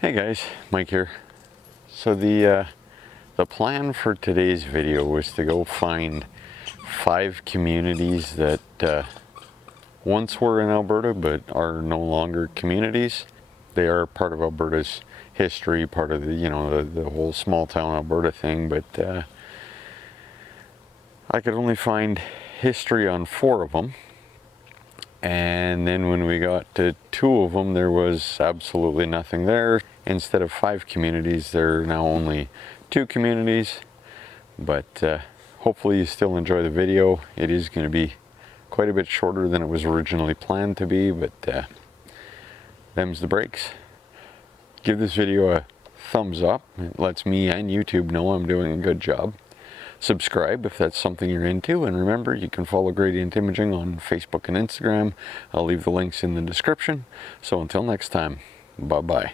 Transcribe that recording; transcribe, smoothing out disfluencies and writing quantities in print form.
Hey guys, Mike here. So the plan for today's video was to go find 5 communities that once were in Alberta but are no longer communities. They are part of Alberta's history, part of the whole small town Alberta thing, but I could only find history on 4 of them. And then when we got to 2 of them, there was absolutely nothing there. Instead of 5 communities, there are now only 2 communities. But hopefully you still enjoy the video. It is going to be quite a bit shorter than it was originally planned to be, but them's the breaks. Give this video a thumbs up. It lets me and YouTube know I'm doing a good job. Subscribe if that's something you're into, and remember, you can follow Gradient Imaging on Facebook and Instagram. I'll leave the links in the description. So until next time, bye bye.